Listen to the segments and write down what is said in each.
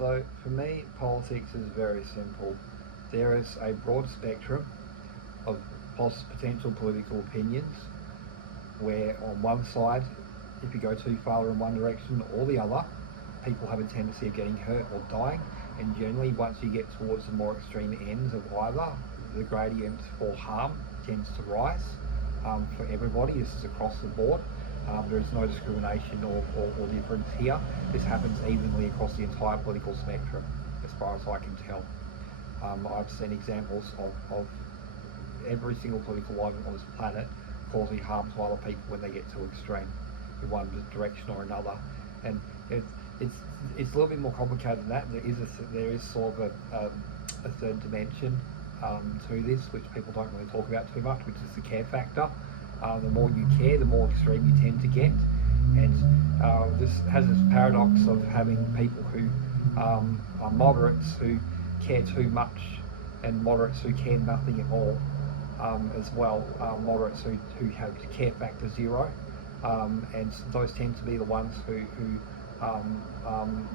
So for me, politics is very simple. There is a broad spectrum of potential political opinions where on one side, if you go too far in one direction or the other, people have a tendency of getting hurt or dying, and generally once you get towards the more extreme ends of either, the gradient for harm tends to rise for everybody. This is across the board. There is no discrimination or difference here. This happens evenly across the entire political spectrum, as far as I can tell. I've seen examples of every single political line on this planet causing harm to other people when they get too extreme in one direction or another. And it's a little bit more complicated than that. There is sort of a third dimension to this, which people don't really talk about too much, which is the care factor. The more you care, the more extreme you tend to get. And this has this paradox of having people who are moderates who care too much, and moderates who care nothing at all as well. Moderates who have care factor 0, and those tend to be the ones who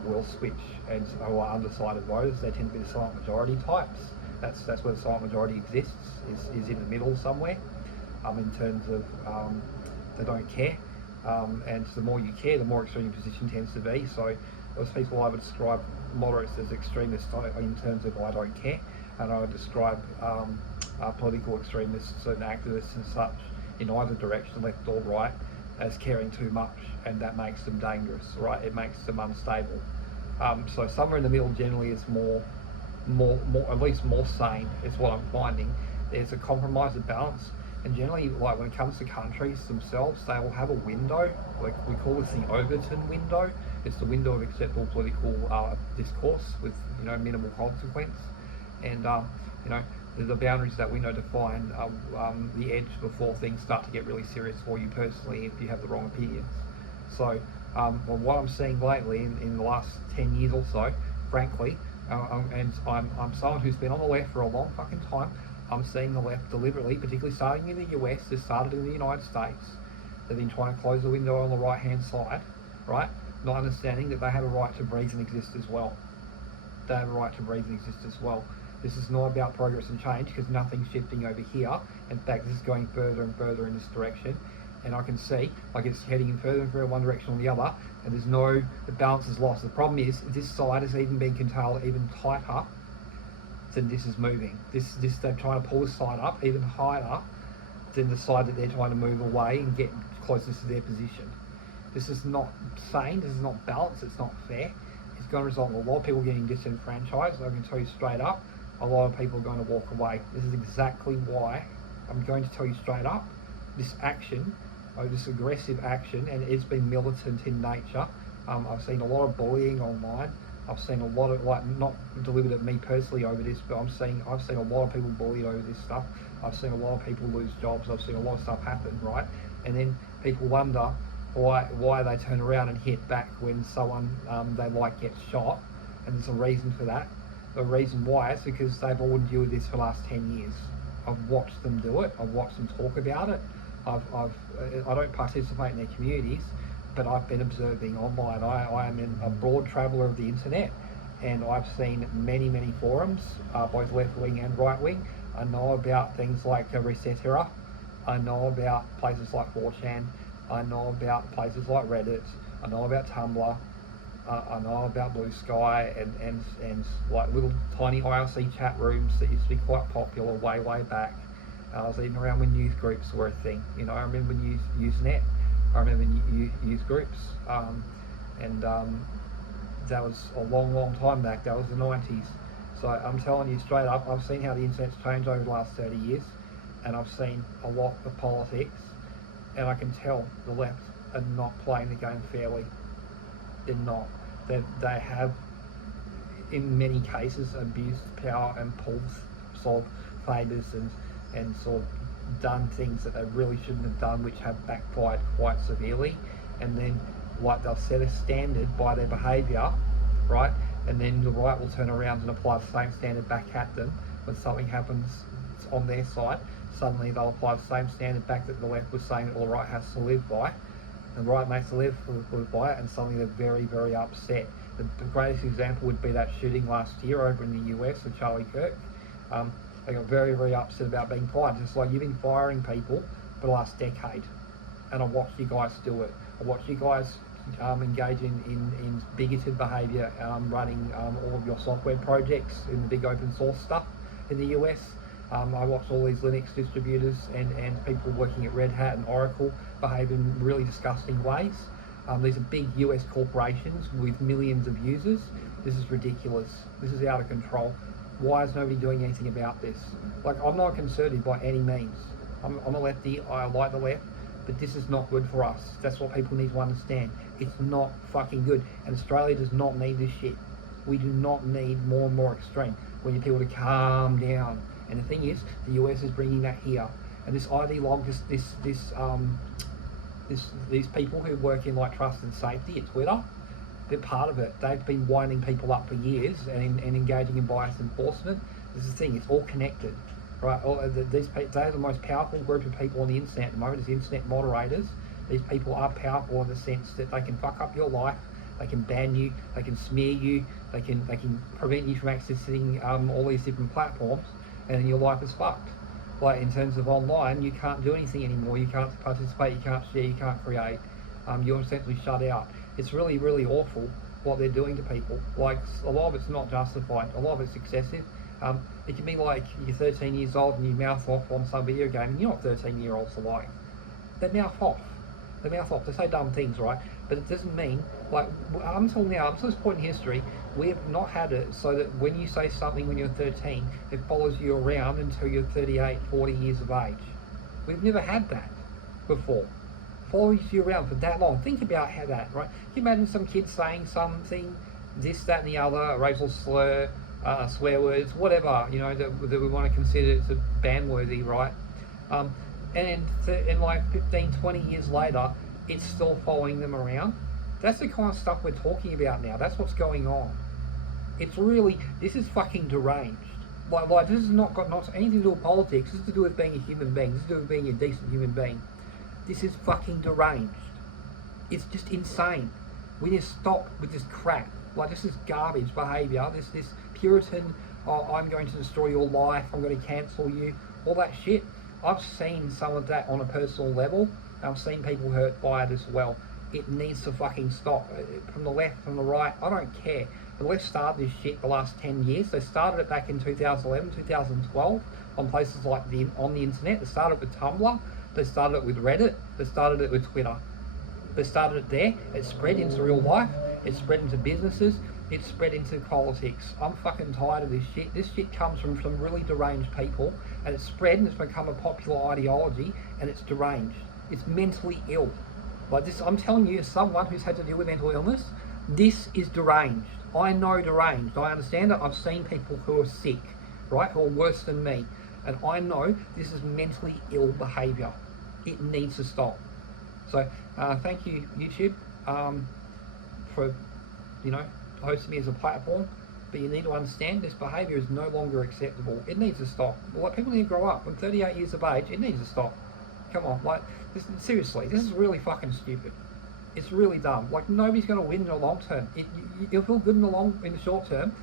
will switch and who are undecided voters. They tend to be the silent majority types. That's where the silent majority exists, is in the middle somewhere, in terms of they don't care. And the more you care, the more extreme your position tends to be. So those people, I would describe moderates as extremists in terms of I don't care, and I would describe political extremists, certain activists and such, in either direction, left or right, as caring too much, and that makes them dangerous, right? It makes them unstable. So somewhere in the middle generally is more, at least more sane, is what I'm finding. There's a compromise of balance, and generally, like when it comes to countries themselves, they will have a window, like we call this the Overton window. It's the window of acceptable political discourse with, minimal consequence, and the boundaries of that window define the edge before things start to get really serious for you personally if you have the wrong opinions. So well, what I'm seeing lately in the last 10 years or so, frankly, and I'm someone who's been on the left for a long fucking time, I'm seeing the left deliberately, particularly starting in the US, this started in the United States. They've been trying to close the window on the right hand side, right? Not understanding that they have a right to breathe and exist as well. They have a right to breathe and exist as well. This is not about progress and change, because nothing's shifting over here. In fact, this is going further and further in this direction. And I can see, like, it's heading in further and further one direction or the other, and the balance is lost. The problem is, this side is even being controlled even tighter than this is moving. They're trying to pull this side up even higher than the side that they're trying to move away and get closest to their position. This is not sane, this is not balanced, it's not fair. It's going to result in a lot of people getting disenfranchised. I can tell you straight up, a lot of people are going to walk away. This is exactly why I'm going to tell you straight up, this action, this aggressive action, and it's been militant in nature. I've seen a lot of bullying online. I've seen a lot of, not delivered at me personally over this, but I've seen a lot of people bullied over this stuff. I've seen a lot of people lose jobs. I've seen a lot of stuff happen, right? And then people wonder why they turn around and hit back when someone they like gets shot, and there's a reason for that. The reason why is because they've all endured this for the last 10 years. I've watched them do it. I've watched them talk about it. I don't participate in their communities, but I've been observing online. I am a broad traveller of the internet, and I've seen many forums, both left-wing and right-wing. I know about things like Resetera. I know about places like 4chan. I know about places like Reddit. I know about Tumblr. I know about Blue Sky and like little tiny IRC chat rooms that used to be quite popular way back. I was even around when youth groups were a thing. I remember when Usenet. I remember youth groups, and that was a long time back. That was the 90s. So I'm telling you straight up, I've seen how the internet's changed over the last 30 years, and I've seen a lot of politics, and I can tell the left are not playing the game fairly. They're not. They have, in many cases, abused power and pulled sort of favours and sort of done things that they really shouldn't have done, which have backfired quite severely. And then, like, they'll set a standard by their behaviour, right? And then the right will turn around and apply the same standard back at them when something happens on their side. Suddenly they'll apply the same standard back that the left was saying that the right has to live by. The right makes the left live by it, and suddenly they're very upset. The greatest example would be that shooting last year over in the US of Charlie Kirk. They got very, very upset about being fired. Just like you've been firing people for the last decade, and I watched you guys do it. I watched you guys engage in bigoted behaviour, running all of your software projects in the big open source stuff in the US. I watched all these Linux distributors and people working at Red Hat and Oracle behave in really disgusting ways. These are big US corporations with millions of users. This is ridiculous. This is out of control. Why is nobody doing anything about this? Like, I'm not conservative by any means. I'm a lefty, I like the left, but this is not good for us. That's what people need to understand. It's not fucking good. And Australia does not need this shit. We do not need more and more extreme. We need people to calm down. And the thing is, the US is bringing that here. And this ideologue, these people who work in like trust and safety at Twitter, they're part of it. They've been winding people up for years and engaging in bias enforcement. This is the thing, it's all connected, right? They're the most powerful group of people on the internet at the moment, as internet moderators. These people are powerful in the sense that they can fuck up your life, they can ban you, they can smear you, they can prevent you from accessing all these different platforms, and then your life is fucked. Like, in terms of online, you can't do anything anymore, you can't participate, you can't share, you can't create, you're essentially shut out. It's really, really awful what they're doing to people. Like, a lot of it's not justified, a lot of it's excessive. It can be like you're 13 years old and you mouth off on some video game, and you're not 13-year-olds are like. They mouth off. They say dumb things, right? But it doesn't mean, like, until this point in history, we have not had it so that when you say something when you're 13, it follows you around until you're 38, 40 years of age. We've never had that before. Follows you around for that long. Think about how that, right? Can you imagine some kid saying something, this, that, and the other, a racial slur, swear words, whatever, you know, that we want to consider to ban-worthy, right? And like 15, 20 years later, it's still following them around. That's the kind of stuff we're talking about now. That's what's going on. It's really, this is fucking deranged. Like this has not anything to do with politics. This is to do with being a human being. This is to do with being a decent human being. This is fucking deranged. It's just insane. We need to stop with this crap. Like, this is garbage behaviour. This Puritan, oh, I'm going to destroy your life, I'm going to cancel you, all that shit. I've seen some of that on a personal level. I've seen people hurt by it as well. It needs to fucking stop. From the left, from the right, I don't care. The left started this shit the last 10 years. They started it back in 2011, 2012 on places like on the internet. They started with Tumblr. They started it with Reddit. They started it with Twitter. They started it there. It spread into real life. It spread into businesses. It spread into politics. I'm fucking tired of this shit. This shit comes from some really deranged people, and it's spread and it's become a popular ideology, and it's deranged. It's mentally ill. Like this, I'm telling you, as someone who's had to deal with mental illness, this is deranged. I know deranged. I understand it. I've seen people who are sick, right, who are worse than me, and I know this is mentally ill behaviour. It needs to stop. So thank you, YouTube, for, you know, hosting me as a platform. But you need to understand this behaviour is no longer acceptable. It needs to stop. Like, people need to grow up. I'm 38 years of age. It needs to stop. Come on, like, seriously, this is really fucking stupid. It's really dumb. Like, nobody's going to win in the long term. You'll feel good in the short term.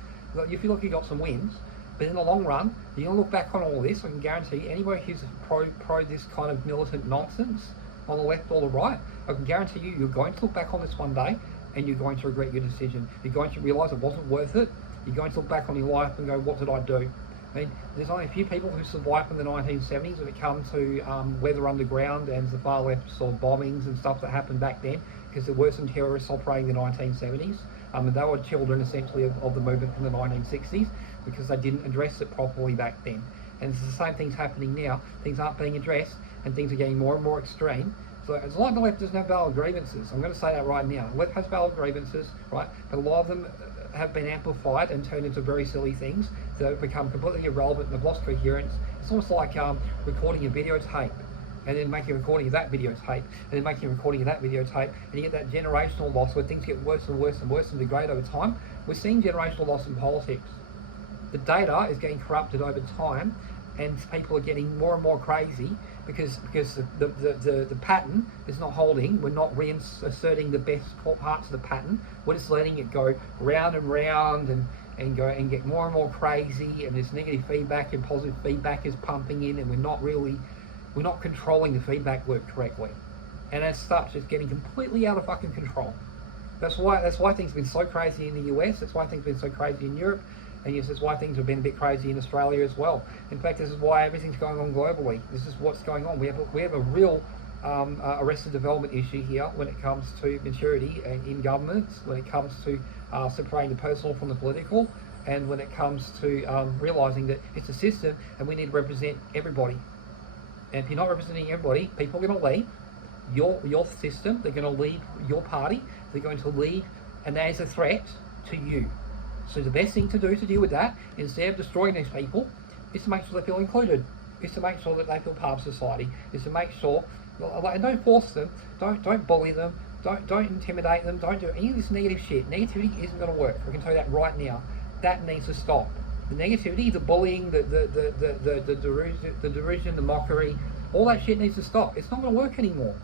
You feel like you got some wins. But in the long run, you're going to look back on all this. I can guarantee anybody who's pro this kind of militant nonsense on the left or the right, I can guarantee you, you're going to look back on this one day and you're going to regret your decision. You're going to realise it wasn't worth it. You're going to look back on your life and go, what did I do? I mean, there's only a few people who survived in the 1970s when it comes to Weather Underground and the far left sort of bombings and stuff that happened back then, because there were some terrorists operating in the 1970s. And they were children essentially of the movement from the 1960s, because they didn't address it properly back then. And it's the same thing's happening now. Things aren't being addressed and things are getting more and more extreme. So it's like the left doesn't have valid grievances. I'm going to say that right now. The left has valid grievances, right? But a lot of them have been amplified and turned into very silly things that have become completely irrelevant and have lost coherence. It's almost like recording a videotape and then making a recording of that videotape and then making a recording of that videotape, and you get that generational loss where things get worse and worse and worse and degrade over time. We're seeing generational loss in politics. The data is getting corrupted over time, and people are getting more and more crazy, because the pattern is not holding. We're not reinserting the best parts of the pattern. We're just letting it go round and round and go and get more and more crazy, and this negative feedback and positive feedback is pumping in, and we're not controlling the feedback loop correctly, and as such it's getting completely out of fucking control. That's why things have been so crazy in the US. That's why things have been so crazy in Europe, and yes, that's why things have been a bit crazy in Australia as well. In fact, this is why everything's going on globally. This is what's going on. We have a real arrested development issue here when it comes to maturity in governments, when it comes to separating the personal from the political, and when it comes to realising that it's a system and we need to represent everybody. And if you're not representing everybody, people are going to leave your system, they're going to leave your party, they're going to leave, and that is a threat to you. So the best thing to do to deal with that, instead of destroying these people, is to make sure they feel included, is to make sure that they feel part of society, is to make sure, and don't force them, don't bully them, don't intimidate them, don't do any of this negative shit. Negativity isn't going to work. I can tell you that right now. That needs to stop. The negativity, the bullying, the derision, the mockery, all that shit needs to stop. It's not going to work anymore.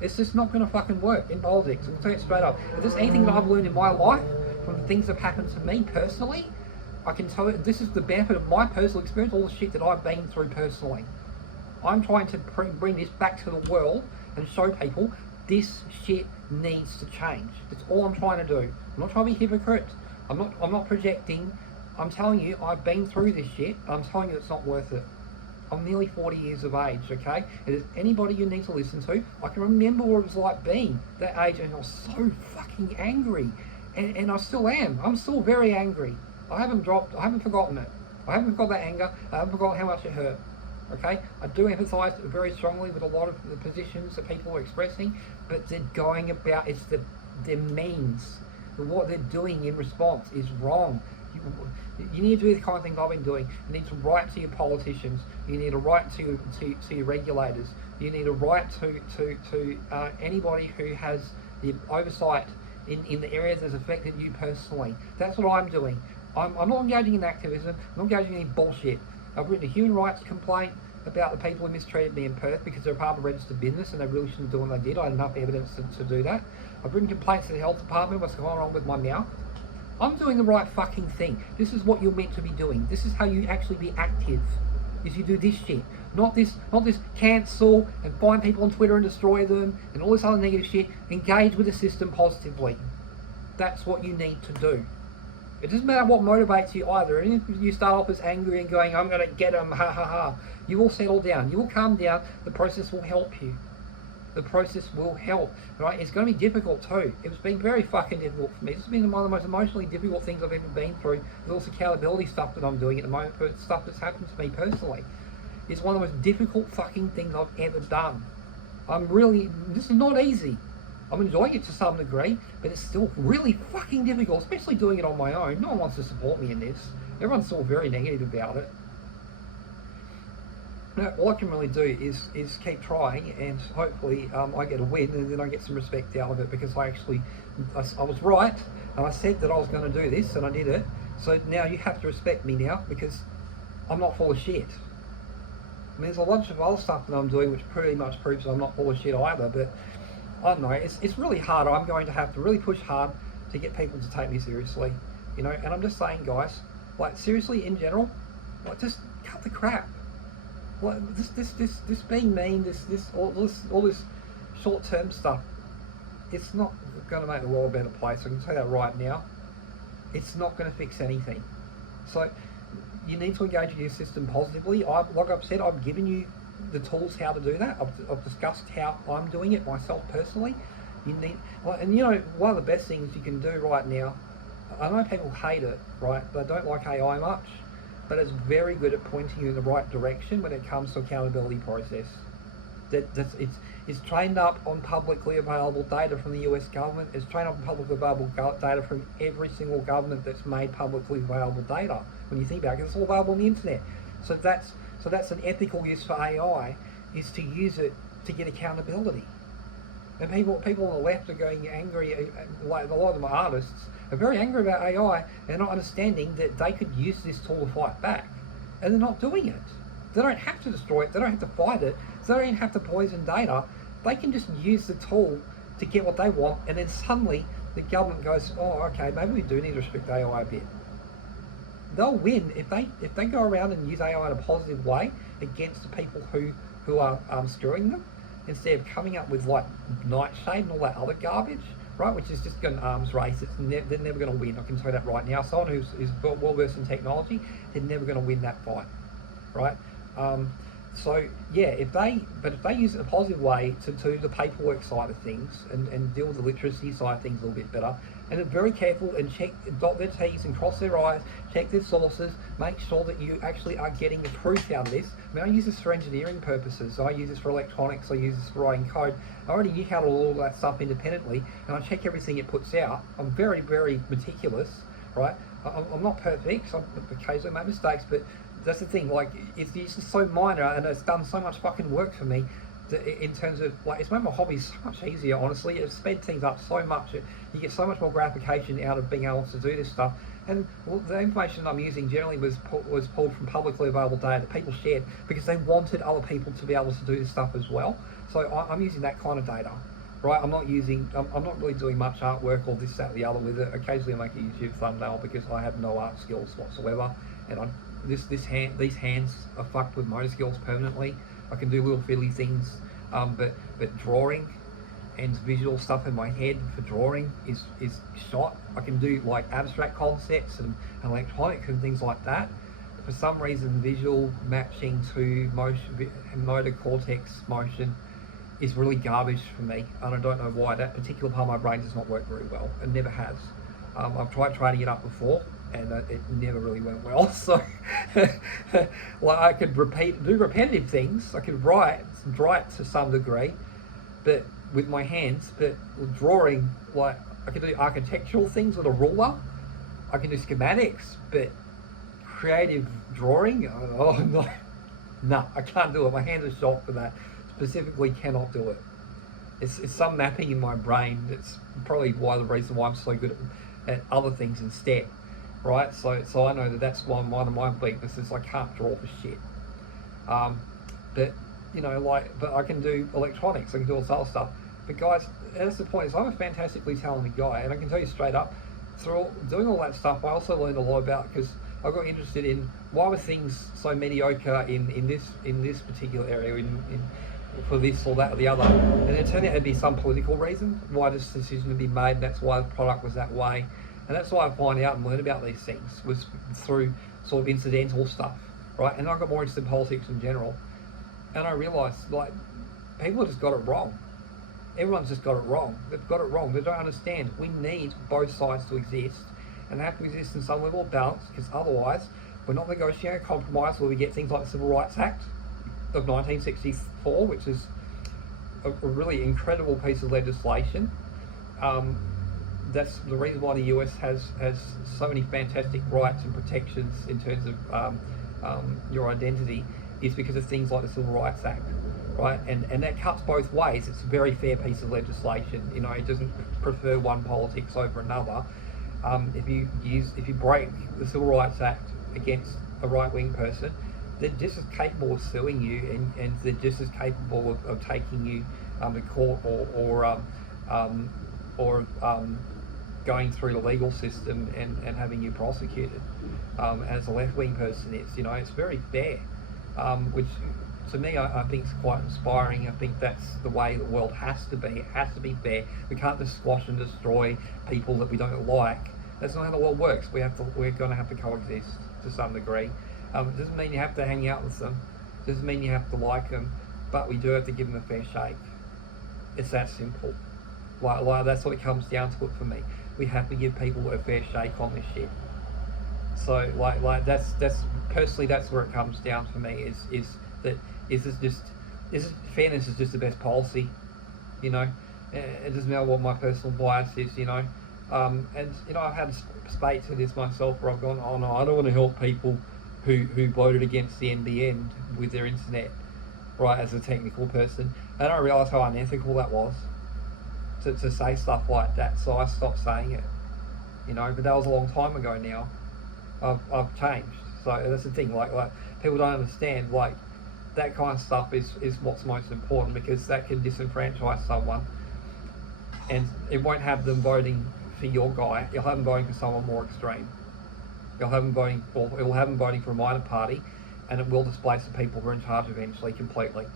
It's just not going to fucking work in politics. I'm going to tell you it straight up. If there's anything that I've learned in my life from the things that have happened to me personally, I can tell you this is the benefit of my personal experience, all the shit that I've been through personally. I'm trying to bring this back to the world and show people this shit needs to change. That's all I'm trying to do. I'm not trying to be hypocrite. I'm not projecting. I'm telling you, I've been through this shit. I'm telling you it's not worth it. I'm nearly 40 years of age, okay? If there's anybody you need to listen to, I can remember what it was like being that age, and I was so fucking angry. And I still am. I'm still very angry. I haven't forgotten it. I haven't forgotten that anger. I haven't forgotten how much it hurt. Okay? I do empathise very strongly with a lot of the positions that people are expressing, but they're going about, it's their means. What they're doing in response is wrong. You need to do the kind of things I've been doing. You need to write to your politicians. You need to write to your regulators. You need to write to anybody who has the oversight in the areas that's affected you personally. That's what I'm doing. I'm not engaging in activism. I'm not engaging in any bullshit. I've written a human rights complaint about the people who mistreated me in Perth because they're part of a registered business and they really shouldn't do what they did. I had enough evidence to do that. I've written complaints to the health department, what's going on with my mouth. I'm doing the right fucking thing. This is what you're meant to be doing. This is how you actually be active, is you do this shit. Not this cancel and find people on Twitter and destroy them and all this other negative shit. Engage with the system positively. That's what you need to do. It doesn't matter what motivates you either. And if you start off as angry and going, I'm going to get them, ha ha ha, you will settle down. You will calm down. The process will help you. The process will help, right? It's going to be difficult too. It's been very fucking difficult for me. It's been one of the most emotionally difficult things I've ever been through. There's also accountability stuff that I'm doing at the moment, but stuff that's happened to me personally. It's one of the most difficult fucking things I've ever done. This is not easy. I'm enjoying it to some degree, but it's still really fucking difficult, especially doing it on my own. No one wants to support me in this. Everyone's still very negative about it. No, all I can really do is keep trying, and hopefully I get a win, and then I get some respect out of it, because I was right, and I said that I was going to do this, and I did it. So now you have to respect me now, because I'm not full of shit. I mean, there's a bunch of other stuff that I'm doing which pretty much proves I'm not full of shit either, but I don't know, it's really hard. I'm going to have to really push hard to get people to take me seriously, you know. And I'm just saying, guys, like, seriously, in general, like, just cut the crap. Like, this being mean, all this short-term stuff, it's not going to make the world a better place. I can tell you that right now. It's not going to fix anything. So you need to engage with your system positively. Like I've said, I've given you the tools how to do that. I've discussed how I'm doing it myself personally. And you know, one of the best things you can do right now, I know people hate it, right? They don't like AI much, but it's very good at pointing you in the right direction when it comes to accountability process. It's trained up on publicly available data from the US government. It's trained up on publicly available data from every single government that's made publicly available data. When you think about it, it's all available on the internet. So that's an ethical use for AI, is to use it to get accountability. And people on the left are going angry, like a lot of them are artists, are very angry about AI and not understanding that they could use this tool to fight back. And they're not doing it. They don't have to destroy it. They don't have to fight it. They don't even have to poison data. They can just use the tool to get what they want, and then suddenly the government goes, oh, okay, maybe we do need to restrict AI a bit. They'll win if they go around and use AI in a positive way against the people who are screwing them, instead of coming up with like Nightshade and all that other garbage, right? Which is just an arms race. They're never going to win. I can tell you that right now. Someone who's well versed in technology, they're never going to win that fight, right? So yeah, if they use it in a positive way to do the paperwork side of things and deal with the literacy side of things a little bit better, and they're very careful and dot their T's and cross their I's, check their sources, make sure that you actually are getting the truth out of this. I mean, I use this for engineering purposes. I use this for electronics. I use this for writing code. I already knew how to do all that stuff independently, and I check everything it puts out. I'm very, very meticulous, right? I'm not perfect. So I occasionally make mistakes, but that's the thing. Like, it's just so minor, and it's done so much fucking work for me. In terms of, like, it's made my hobby so much easier, honestly. It's sped things up so much. You get so much more gratification out of being able to do this stuff. And well, the information I'm using generally was pulled from publicly available data that people shared because they wanted other people to be able to do this stuff as well. So I'm using that kind of data, right? I'm not really doing much artwork or this, that, or the other with it. Occasionally I make a YouTube thumbnail because I have no art skills whatsoever, and these hands are fucked with motor skills permanently. I can do little fiddly things, but drawing and visual stuff in my head for drawing is shot. I can do like abstract concepts and electronics and things like that. For some reason, visual matching to motor cortex motion is really garbage for me, and I don't know why. That particular part of my brain does not work very well. It never has. I've tried training it up before, and it never really went well. So, like, I could do repetitive things. I could write to some degree, but with my hands. But drawing, like, I can do architectural things with a ruler. I can do schematics, but creative drawing, no, I can't do it. My hands are shot for that. Specifically, cannot do it. It's some mapping in my brain. That's probably the reason why I'm so good at other things instead. Right, so I know that's one of my weaknesses. I can't draw for shit. But you know, but I can do electronics. I can do all this other stuff. But guys, that's the point. Is I'm a fantastically talented guy, and I can tell you straight up, through doing all that stuff, I also learned a lot about, because I got interested in why were things so mediocre in this particular area, for this or that or the other, and it turned out to be some political reason why this decision had been made. And that's why the product was that way. And that's why I find out and learn about these things, was through sort of incidental stuff, right? And I got more interested in politics in general. And I realised, like, people just got it wrong. Everyone's just got it wrong. They've got it wrong. They don't understand. We need both sides to exist, and they have to exist in some level of balance, because otherwise we're not negotiating a compromise where we get things like the Civil Rights Act of 1964, which is a really incredible piece of legislation. That's the reason why the US has so many fantastic rights and protections in terms of your identity, is because of things like the Civil Rights Act, right? And that cuts both ways. It's a very fair piece of legislation. You know, it doesn't prefer one politics over another. If you break the Civil Rights Act against a right-wing person, they're just as capable of suing you, and they're just as capable of taking you to court or going through the legal system and having you prosecuted, as a left-wing person is. You know, it's very fair, which to me I think is quite inspiring. I think that's the way the world has to be. It has to be fair. We can't just squash and destroy people that we don't like. That's not how the world works. We're going to have to coexist to some degree. It doesn't mean you have to hang out with them. It doesn't mean you have to like them, but we do have to give them a fair shake. It's that simple. Like that's what it comes down to it for me. We have to give people a fair shake on this shit. So like that's personally, that's where it comes down for me. Is fairness is just the best policy, you know. It doesn't matter what my personal bias is, you know. And you know, I've had spates of this myself where I've gone, oh no, I don't want to help people who voted against the NBN with their internet, right, as a technical person. And I realised how unethical that was to say stuff like that, so I stopped saying it, you know. But that was a long time ago now. I've changed. So that's the thing, like people don't understand, like, that kind of stuff is what's most important, because that can disenfranchise someone, and it won't have them voting for your guy. You'll have them voting for someone more extreme. You'll have them voting for, it will have them voting for a minor party, and it will displace the people who are in charge eventually completely.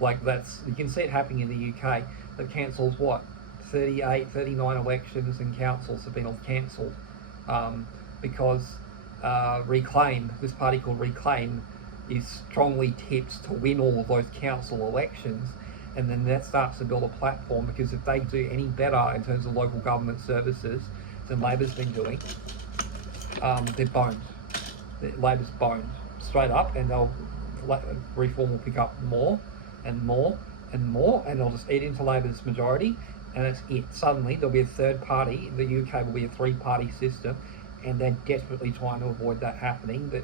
Like, that's, you can see it happening in the UK. That cancels what, 38, 39 elections and councils have been cancelled because Reclaim, this party called Reclaim, is strongly tipped to win all of those council elections, and then that starts to build a platform, because if they do any better in terms of local government services than Labor's been doing, they're boned. Labor's boned straight up, and Reform will pick up more and more and more, and they'll just eat into Labor's majority, and that's it. Suddenly there'll be a third party. The UK will be a three-party system, and they're desperately trying to avoid that happening. That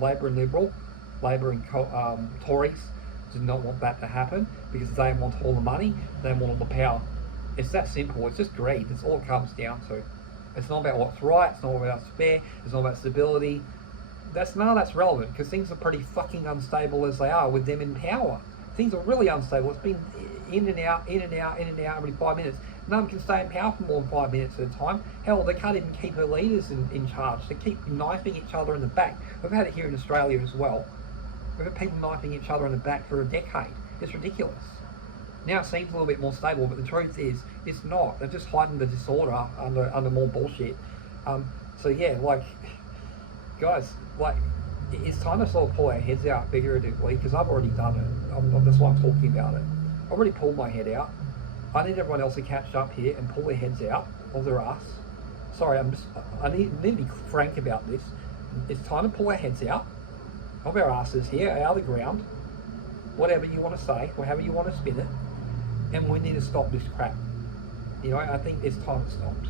Labor and Liberal, Labor and Tories do not want that to happen, because they want all the money, they want all the power. It's that simple. It's just greed. It's all it comes down to. It's not about what's right. It's not about what's fair. It's not about stability. None of that's relevant, because things are pretty fucking unstable as they are with them in power. Things are really unstable. It's been in and out, in and out, in and out every 5 minutes. None can stay in power for more than 5 minutes at a time. Hell, they can't even keep their leaders in charge. They keep knifing each other in the back. We've had it here in Australia as well. We've had people knifing each other in the back for a decade. It's ridiculous. Now it seems a little bit more stable, but the truth is, it's not. They're just hiding the disorder under more bullshit. So yeah, like, guys, like, it's time to sort of pull our heads out figuratively, because I've already done it. That's why I'm talking about it. I've already pulled my head out. I need everyone else to catch up here and pull their heads out of their ass. Sorry, I need to be frank about this. It's time to pull our heads out of our asses here, out of the ground, whatever you want to say, or however you want to spin it, and we need to stop this crap. You know, I think it's time it stopped.